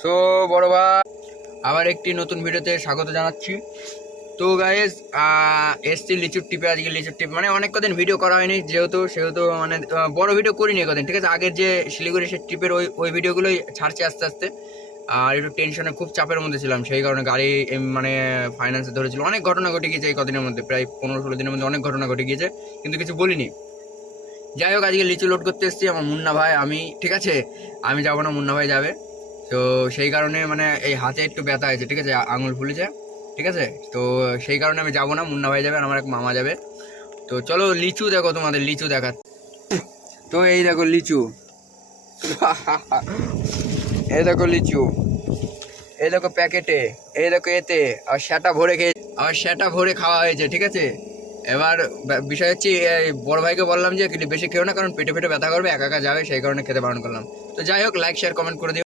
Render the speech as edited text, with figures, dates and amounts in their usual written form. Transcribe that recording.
So বড় ভাই আবার একটি নতুন ভিডিওতে স্বাগত জানাচ্ছি। তো গাইস এসছি লিচুর টিপে। আজকে লিচুর টিপ মানে অনেক কদিন ভিডিও করা হয়নি, সেহেতু মানে বড় ভিডিও করিনি কদিন, ঠিক আছে। আগের যে শিলিগুড়ি সে ট্রিপের ওই ভিডিওগুলোই ছাড়ছি আস্তে আস্তে। আর একটু টেনশনে খুব চাপের মধ্যে ছিলাম, সেই কারণে গাড়ি মানে ফাইন্যান্সে ধরেছিল। অনেক ঘটনা ঘটে গিয়েছে এই কদিনের মধ্যে, প্রায় 15-16 দিনের মধ্যে অনেক ঘটনা ঘটে গিয়েছে, কিন্তু কিছু বলিনি। যাই হোক, আজকে লিচু লোড করতে এসেছি আমার মুন্না ভাই আমি, ঠিক আছে। আমি যাবো না, মুন্না ভাই যাবে। তো সেই কারণে মানে এই হাতে একটু ব্যথা হয়েছে, ঠিক আছে, আঙুল ফুলেছে, ঠিক আছে। তো সেই কারণে আমি যাবো না, মুন্না ভাই যাবে আর আমার এক মামা যাবে। তো চলো লিচু দেখো, তোমাদের লিচু দেখা। তো এই দেখো লিচু, এই দেখো লিচু, এই দেখো প্যাকেটে, এই দেখো এতে, আর সেটা ভরে খাওয়া হয়েছে, ঠিক আছে। এবার বিষয় হচ্ছে বড় ভাইকে বললাম যে বেশি খেও না, কারণ পেটে পেটে ব্যথা করবে, একা একা যাবে, সেই কারণে খেতে বারণ করলাম। তো যাই হোক, লাইক শেয়ার কমেন্ট করে দিও।